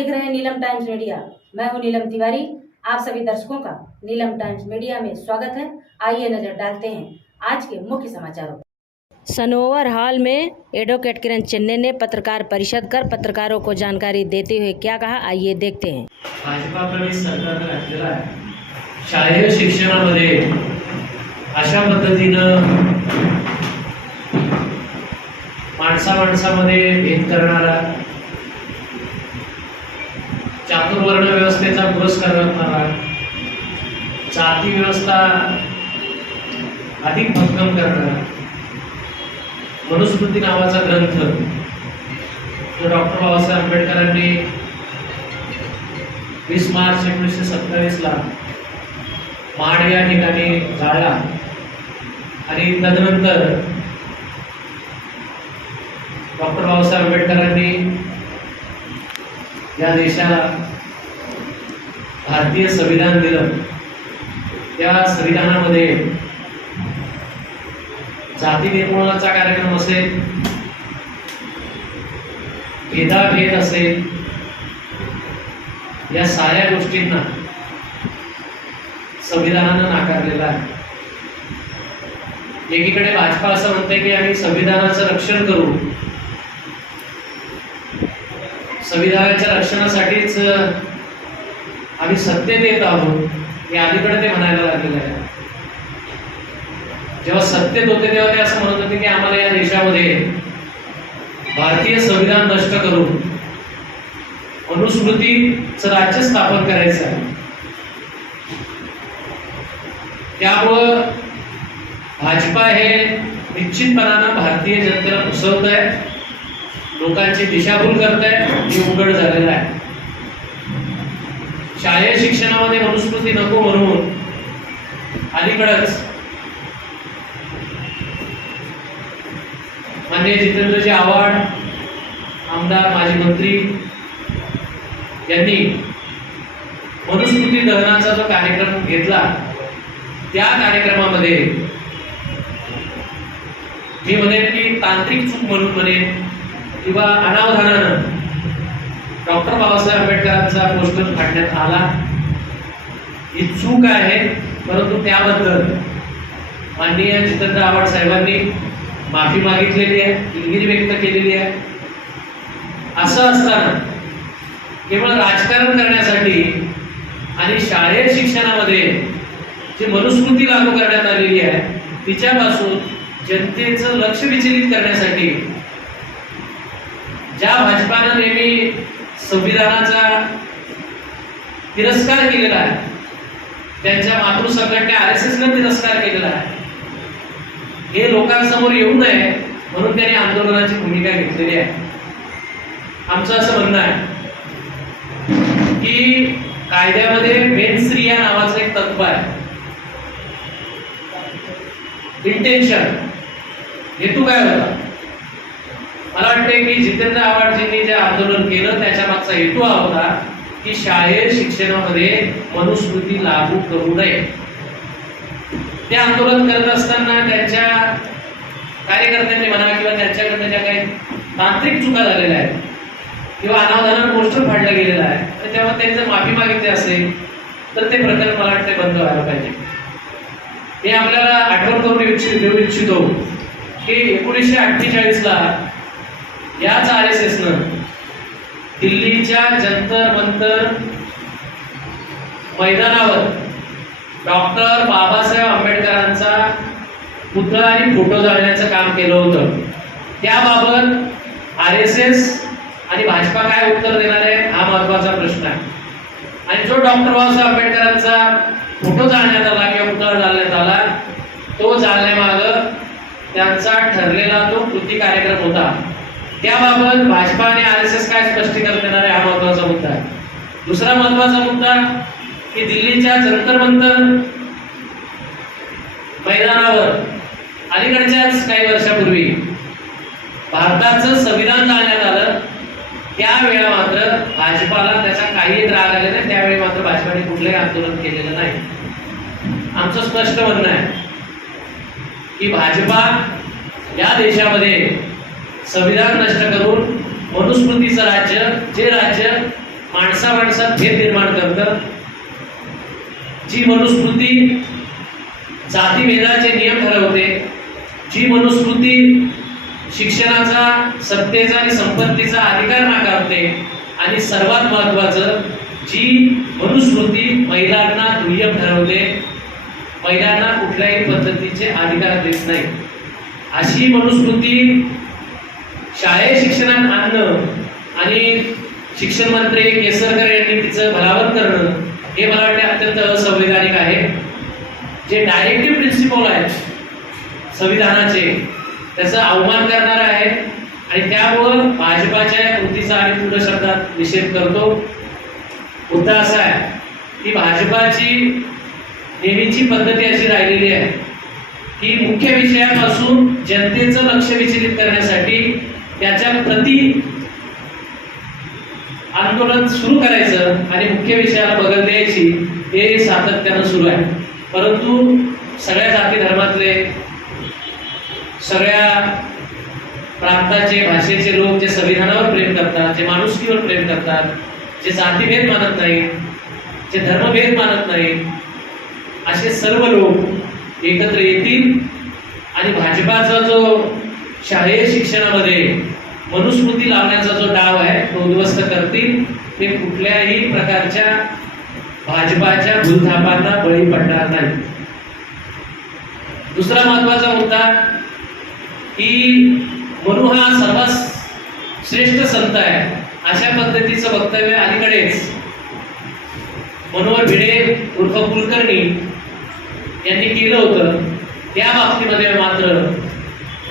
देख रहे हैं नीलम टाइम्स मीडिया। मैं हूं नीलम तिवारी। आप सभी दर्शकों का नीलम टाइम्स मीडिया में स्वागत है। आइए नजर डालते हैं आज के मुख्य समाचारों पर। सनोवर हॉल में एडवोकेट किरण चन्ने ने पत्रकार परिषद कर पत्रकारों को जानकारी देते हुए क्या कहा, आइए देखते हैं। भाजपा प्रवेश सरकारने घातलेला आहे। शालेय शिक्षणामध्ये अशा पद्धतीनं माणसामध्ये भेद करणारा, चातुर्वर्ण व्यवस्थेचा पुरस्कार करणारा, जाती व्यवस्था अधिक भक्कम करणारा मनुस्मृती नावाचा ग्रंथ जो डॉक्टर बाबासाहेब आंबेडकरांनी 20 मार्च 1927 ला महाड या ठिकाणी जाळला आणि तदनंतर डॉक्टर बाबासाहेब आंबेडकरांनी या देशाला भारतीय संविधान दिलं। त्या संविधानामध्ये जाती निर्मूलनाचा कार्यक्रम असेल, भेदाभेद असेल, या साऱ्या गोष्टींना संविधानानं नाकारलेला आहे। एकीकडे भाजपा असं म्हणते की आम्ही संविधानाचं रक्षण करू, संविधानाच्या रक्षणासाठीच आम्ही सत्तेत येत आहोत, हे अलीकडे ते म्हणायला लागलेलं आहे। जेव्हा सत्तेत होते तेव्हा ते असं म्हणत होते की आम्हाला या देशामध्ये भारतीय संविधान नष्ट करून मनुस्मृतीचं राज्य स्थापन करायचं आहे। त्यामुळं भाजपा हे निश्चितपणानं भारतीय जनतेला फसवत आहे, लोकांची दिशाभूल करत आहे, हे उघड झालेलं आहे। शालेय शिक्षणामध्ये मनुस्मृती नको म्हणून अलीकडेच माननीय जितेंद्रजी आव्हाड, आमदार माजी मंत्री यांनी मनुस्मृती दहनाचा जो कार्यक्रम घेतला, त्या कार्यक्रमामध्ये मी म्हणेन की तांत्रिक चूक म्हणून म्हणेन किंवा अनावधानानं डॉक्टर बाबासाहेब आंबेडकरांचा पोस्टर फाडण्यात आला। ही चूक आहे, परंतु त्याबद्दल माननीय जितेंद्र आव्हाड साहेबांनी माफी मागितलेली आहे, दिलगिरी व्यक्त केलेली आहे। असं असताना केवळ राजकारण करण्यासाठी आणि शालेय शिक्षणामध्ये जी मनुस्मृती लागू करण्यात आलेली आहे तिच्यापासून जनतेचं लक्ष विचलित करण्यासाठी ज्या भाजपानं नेहमी संविधानाचा तिरस्कार केलेला आहे, त्यांच्या मातृसंघटना RSSने तिरस्कार केलेला आहे, हे लोकांसमोर येऊ नये म्हणून त्यांनी आंदोलनाची भूमिका घेतलेली आहे। आमचं असं म्हणणं आहे की कायद्यामध्ये मेनस्त्रिया नावाचं एक तत्व आहे। इंटेन्शन, हेतू काय होता? मला वाटते की जितेंद्र आव्हाडजींनी जे आंदोलन केलं त्याच्या मागचा हेतू हा होता की शालेय शिक्षणामध्ये मनुस्मृती लागू करू नये। ते आंदोलन करत असताना त्यांच्या कार्यकर्त्यांनी म्हणा किंवा त्यांच्याकडनं ज्या काही तांत्रिक चुका झालेल्या आहेत किंवा अनावधानानं पोस्टर फाडलं गेलेलं आहे, तर तेव्हा त्यांनी जर माफी मागितली असेल तर ते प्रकरण मला वाटते बंद व्हायला पाहिजे। हे आपल्याला आठवण करून देऊ इच्छितो की 1948 ला याच RSSनं दिल्लीच्या जंतर मंतर मैदानावर डॉक्टर बाबासाहेब आंबेडकरांचा पुतळा आणि फोटो जाळण्याचं काम केलं होतं। त्याबाबत RSS आणि भाजपा काय उत्तर देणार आहे हा महत्वाचा प्रश्न आहे। आणि जो डॉक्टर बाबासाहेब आंबेडकरांचा फोटो जाळण्यात आला किंवा पुतळा जाळण्यात आला, तो जाळण्यामागं त्यांचा ठरलेला तो कृती कार्यक्रम होता। त्याबाबत भाजपा आणि RSS काय स्पष्टीकरण देणार आहे हा महत्वाचा मुद्दा आहे। दुसरा महत्वाचा मुद्दा की दिल्लीच्या जंतर मंतर मैदानावर अलीकडच्याच काही वर्षापूर्वी भारताचं संविधान जाळण्यात आलं। त्यावेळेला मात्र भाजपाला त्याचा काही राग आलेला नाही, त्यावेळी मात्र भाजपाने कुठलंही आंदोलन केलेलं नाही। आमचं स्पष्ट म्हणणं आहे की भाजपा या देशामध्ये संविधान नष्ट करून मनुस्मृतीचं राज्य, जे राज्य माणसात भेद निर्माण करतं, जी मनुस्मृती जातीभेदाचे नियम ठरवते, जी मनुस्मृती शिक्षणाचा, सत्तेचा आणि संपत्तीचा अधिकार नाकारते, आणि सर्वात महत्त्वाचं जी मनुस्मृती महिलांना दुय्यम ठरवते, महिलांना कुठल्याही पद्धतीचे अधिकार देत नाही, अशी मनुस्मृती शाळेत शिक्षणात आणणं आणि शिक्षण मंत्री केसरकर यांनी तिचं भलावण करणं हे मला वाटते अत्यंत असंवैधानिक आहे. जे डायरेक्टिव्ह प्रिन्सिपल आहेत संविधानाचे त्याचा अवमान करणारा आहे, आणि त्यामुळं भाजपाच्या या कृतीचा आम्ही पूर्ण शब्दात निषेध करतो. मुद्दा असा आहे की भाजपाची नेहमीची पद्धती अशी राहिलेली आहे की मुख्य विषयापासून जनतेचं लक्ष विचलित करण्यासाठी त्याच्या प्रति आंदोलन सुरू करायचं आणि मुख्य विषयाला बगल द्यायची, हे सातत्यानं सुरू आहे. परंतु सगळ्या जाती धर्मातले, सगळ्या प्रांताचे, भाषेचे लोक जे संविधानावर प्रेम करतात, जे माणुसकीवर प्रेम करतात, जे जातीभेद मानत नाही, जे धर्मभेद मानत नाही, असे सर्व लोक एकत्र येतील आणि भाजपाचा जो शालेय शिक्षणामध्ये मनुस्मृती लावण्याचा जो डाव आहे तो उद्ध्वस्त करतील. ते कुठल्याही प्रकारच्या भाजपाच्या भूलथापांना बळी पडणार नाही. दुसरा महत्वाचा मुद्दा की मनु हा सर्वात श्रेष्ठ संत आहे, अशा पद्धतीचं वक्तव्य अलीकडेच मनोहर भिडे उर्फ कुलकर्णी यांनी केलं होतं. त्या बाबतीमध्ये मात्र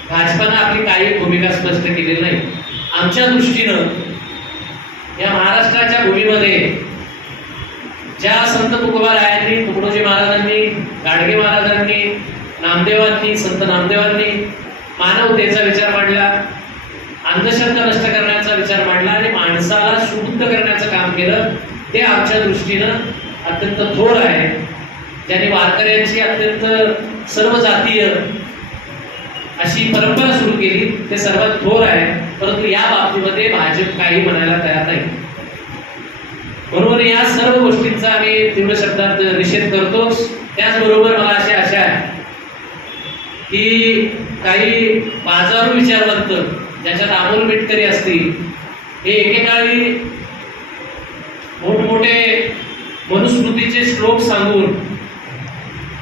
भाजपानं आपली काही भूमिका स्पष्ट केलेली नाही. आमच्या दृष्टीनं या महाराष्ट्राच्या भूमीमध्ये ज्या संत तुकोबारायांनी, तुकडोजी महाराजांनी, गाडगे महाराजांनी, नामदेवांनी, संत नामदेवांनी मानवतेचा विचार मांडला, अंधश्रद्धा नष्ट करण्याचा विचार मांडला आणि माणसाला शुद्ध करण्याचं काम केलं, ते आमच्या दृष्टीनं अत्यंत थोर आहे. ज्यांनी वारकऱ्यांची अत्यंत सर्व जातीय अशी परंपरा सुरू केली, ते सर्वात थोर आहे. परंतु या बाबतीमध्ये भाजप काही म्हणायला तयार नाही. बरोबर, या सर्व गोष्टींचा आम्ही तीव्र शब्दात निषेध करतोच. त्याचबरोबर मला अशी आशा आहे की काही बाजारू विचारवंत, ज्याच्यात अमोल मिटकरी असतील, हे एकेकाळी मोठमोठे मनुस्मृतीचे श्लोक सांगून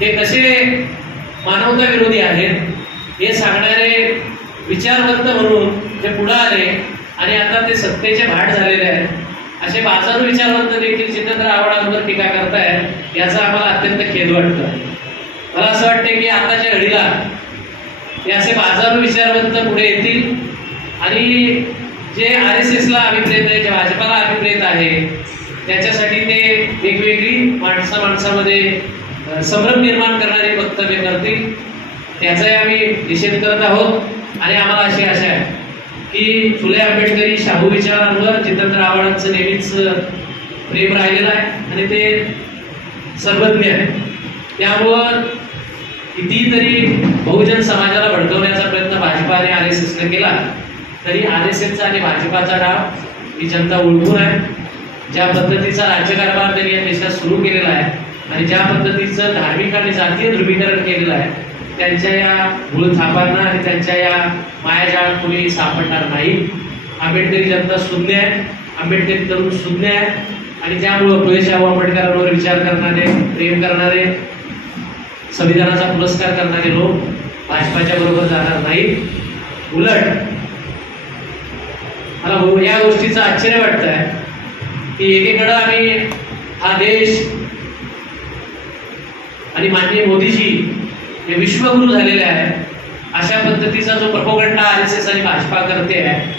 ते कसे मानवता विरोधी आहेत हे सांगणारे विचारवंत म्हणून जे पुढे आले आणि आता ते सत्तेचे भाट झालेले आहेत, असे बाजारू विचारवंत देखील जितेंद्र आव्हाडांवर टीका करतायत, याचा आम्हाला अत्यंत खेद वाटतं. मला असं वाटतं की आताच्या घडीला हे असे बाजारू विचारवंत पुढे येतील आणि जे RSSला अभिप्रेत आहे, जे भाजपाला अभिप्रेत आहे, त्याच्यासाठी ते वेगवेगळी माणसामध्ये संभ्रम निर्माण करणारे वक्तव्य करतील. त्याचाही आम्ही निषेध करत आहोत. आणि आम्हाला अशी आशा आहे की फुले आंबेडकरी शाहू विचारांवर जितेंद्र आव्हाडांचं नेहमीच प्रेम राहिलेलं आहे आणि ते सर्वज्ञ आहे. त्यामुळं कितीतरी बहुजन समाजाला भडकवण्याचा प्रयत्न भाजपा आणि RSSने केला तरी RSSचा आणि भाजपाचा डाव ही जनता ओळखून आहे. ज्या पद्धतीचा राज्यकारभार त्यांनी या देशात सुरू केलेला आहे आणि ज्या पद्धतीचं धार्मिक आणि जातीय ध्रुवीकरण केलेलं आहे, त्यांच्या या भूलथापांना आणि त्यांच्या या मायाजाळात कोणी सापडणार नाही. आंबेडकरी जनता शून्य आहे, आंबेडकरी तरुण शून्य आहे आणि त्यामुळं फुले शाहू आंबेडकरांवर विचार करणारे, प्रेम करणारे, संविधानाचा पुरस्कार करणारे लोक भाजपाच्या बरोबर जाणार नाहीत. उलट मला या गोष्टीचं आश्चर्य वाटतंय की एकीकडे आम्ही हा देश आणि माननीय मोदीजी हे विश्वगुरु झालेले आहे, अशा पद्धतीचा जो प्रोपगंडा RSS आणि भाजपा करते आहे.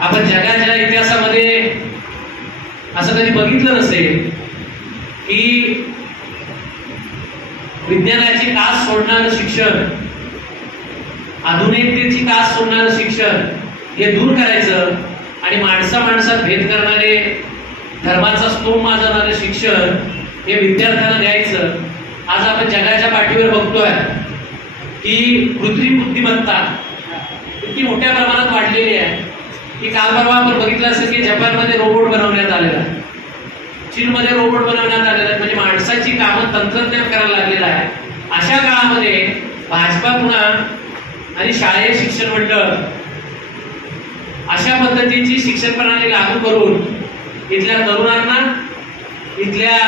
आपण जगाच्या इतिहासामध्ये असं कधी बघितलं नसेल की विज्ञानाची कास सोडणारं शिक्षण, आधुनिकतेची कास सोडणारं शिक्षण हे दूर करायचं आणि माणसात भेद करणारे, धर्माचा स्तोम माजवणारे शिक्षण हे विद्यार्थ्यांना द्यायचं. आज आपण जगाच्या पाठीवर बघतोय की कृत्रिम बुद्धिमत्ता किती मोठ्या प्रमाणात वाढलेली आहे. की काल परवा आपण बघितलं असेल की जपानमध्ये रोबोट बनवण्यात आलेला आहे, चीनमध्ये रोबोट बनवण्यात आलेला आहे, म्हणजे माणसाची कामं तंत्रज्ञान करायला लागलेलं आहे. अशा काळामध्ये भाजपा पुन्हा आणि शालेय शिक्षण मंडळ अशा पद्धतीची शिक्षण प्रणाली लागू करून इथल्या तरुणांना, इथल्या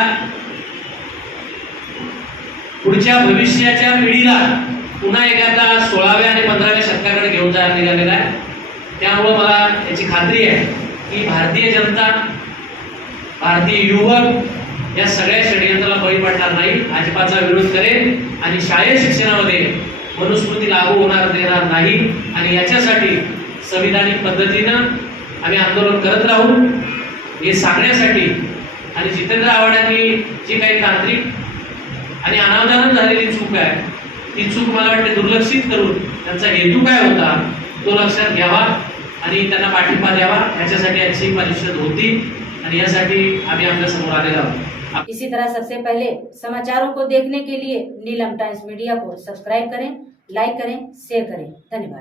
पुढच्या भविष्याच्या पिढीला पुन्हा एकदा 16व्या आणि 15व्या शतकाकडे घेऊन जायला निघालेला आहे. त्यामुळं मला याची खात्री आहे की भारतीय जनता, भारतीय युवक या सगळ्या षडयंत्राला बळी पडणार नाही, भाजपाचा विरोध करेल आणि शालेय शिक्षणामध्ये मनुस्मृती लागू होणार देणार नाही. आणि याच्यासाठी संविधानिक पद्धतीनं आम्ही आंदोलन करत राहू. हे सांगण्यासाठी आणि जितेंद्र आव्हाड यांनी जी काही तांत्रिक आणि अनावधानात झालेली चूक आहे, ती चूक मला वाटते दुर्लक्षित करून त्यांचा हेतू काय होता तो लक्षात घ्यावा आणि त्यांना पाठिंबा द्यावा. याच्यासाठी आजची परिषद होती आणि यासाठी आम्ही आपल्या समोर आलेलो आहोत. इसी तरह सबसे पहले समाचारों को देखने के लिए नीलम टाइम्स मीडिया को सब्सक्राइब करें, लाइक करें, शेयर करें. धन्यवाद.